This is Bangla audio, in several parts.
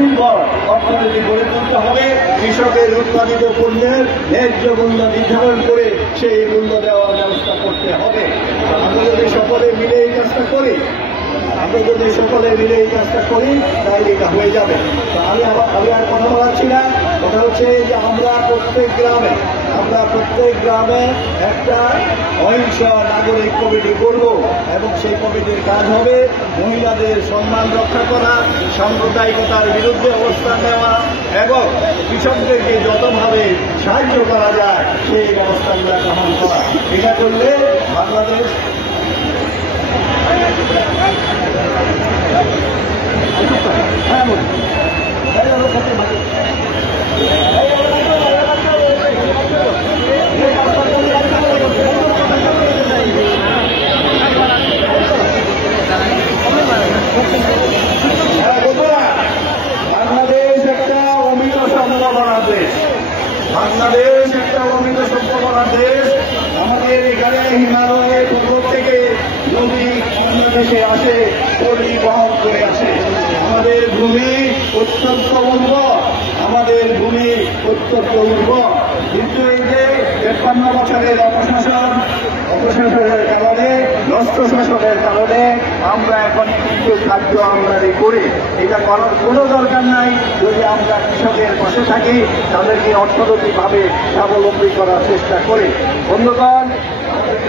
নির্ভর অর্থনীতি গড়ে তুলতে হবে। কৃষকের উৎপাদিত পণ্যের ন্যায্য মূল্য নির্ধারণ করে সেই মূল্য দেওয়ার ব্যবস্থা করতে হবে। আমরা যদি সকলে মিলে এই কাজটা করি তাহলে এটা হয়ে যাবে। আমি আর কথা বলাচ্ছি না। কথা হচ্ছে যে আমরা প্রত্যেক গ্রামে একটা অহিংস নাগরিক কমিটি করব এবং সেই কমিটির কাজ হবে মহিলাদের সম্মান রক্ষা করা, সাম্প্রদায়িকতার বিরুদ্ধে অবস্থান নেওয়া এবং কৃষকদেরকে যতভাবে সাহায্য করা যায় সেই ব্যবস্থাগুলো গ্রহণ করা। এটা করলে বাংলাদেশ সম্ভাবনার দেশ। আমাদের এখানে হিমালয়ের পূর্ব থেকে নদী বাংলাদেশে আসে, পরিবহন করে আসে। আমাদের ভূমি অত্যন্ত উর্বর, কিন্তু এই যে 53 বছরের অপশাসনের কারণে, নষ্ট শাসনের কারণে আমরা এখন কিন্তু খাদ্য আমদানি করি। এটা করার কোনো দরকার নাই। যদি আমরা কৃষকের পাশে থাকি, তাদেরকে অর্থনৈতিকভাবে স্বাবলম্বী করার চেষ্টা করি। বন্ধুগণ,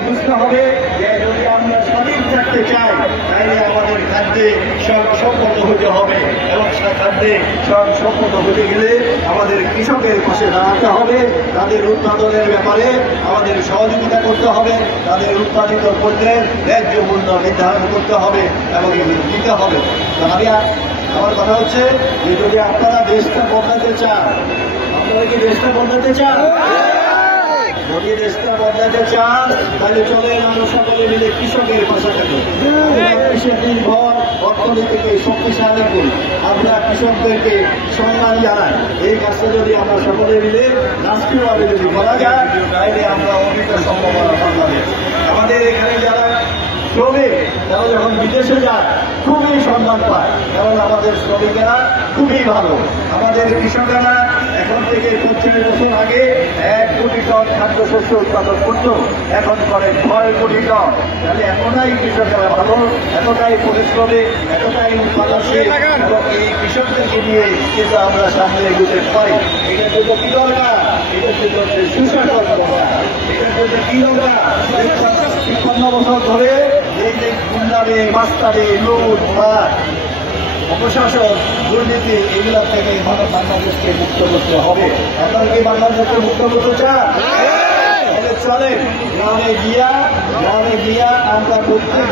বুঝতে হবে যে যদি আমরা স্বাধীন থাকতে চাই তাহলে আমাদের খাদ্যে স্বয়ংসম্পন্ন হতে হবে এবং খাদ্যে স্বয়ংসম্পন্ন হতে গেলে আমাদের কৃষকের পাশে দাঁড়াতে হবে। তাদের উৎপাদনের ব্যাপারে আমাদের সহযোগিতা করতে হবে, তাদের উৎপাদিত পণ্যের ন্যায্য মূল্য নির্ধারণ করতে হবে এবং দিতে হবে। আমার কথা হচ্ছে যে যদি আপনারা দেশটা বদলাতে চান, আপনারা কি দেশটা বদলাতে চান? যদি দেশটা বদলাতে চান তাহলে চলেন আমরা সকলে মিলে কৃষকের পাশে থাকি, কৃষক নির্ভর অর্থনীতিকে শক্তিশালী করি, আমরা কৃষকদেরকে সম্মান জানাই। এই কাজটা যদি আমরা সকলে মিলে রাষ্ট্রীয়ভাবে যদি করা যায় তাহলে আমরা অনেক সম্ভাবনা বাংলাদেশ। আমাদের এখানে যারা শ্রমিক তারা যখন বিদেশে যায় খুবই সম্মান পায়, কারণ আমাদের শ্রমিকেরা খুবই ভালো। আমাদের কৃষকেরা এখন থেকে 25 বছর আগে 1 কোটি টন খাদ্যশস্য উৎপাদন করত, এখন করে 6 কোটি টন। তাহলে এতটাই কৃষকেরা ভালো, এতটাই পরিশ্রমী, এতটাই উৎপাদনশীল এবং এই কৃষকদেরকে নিয়ে কিন্তু আমরা সামনে এগোতে পারি। এটার জন্য কি দরকার? এটার জন্য সুশাসন দরকার। এটার জন্য কি দরকার? 53 বছর ধরে এই যে গুন্ডামি, মাস্তানি, লুট, মার, অপশাসন, দুর্নীতি এগুলা থেকে বাংলাদেশকে মুক্ত করতে হবে। আপনারা কি বাংলাদেশকে মুক্ত করতে চান? চলে গ্রামে গিয়া আমরা প্রত্যেক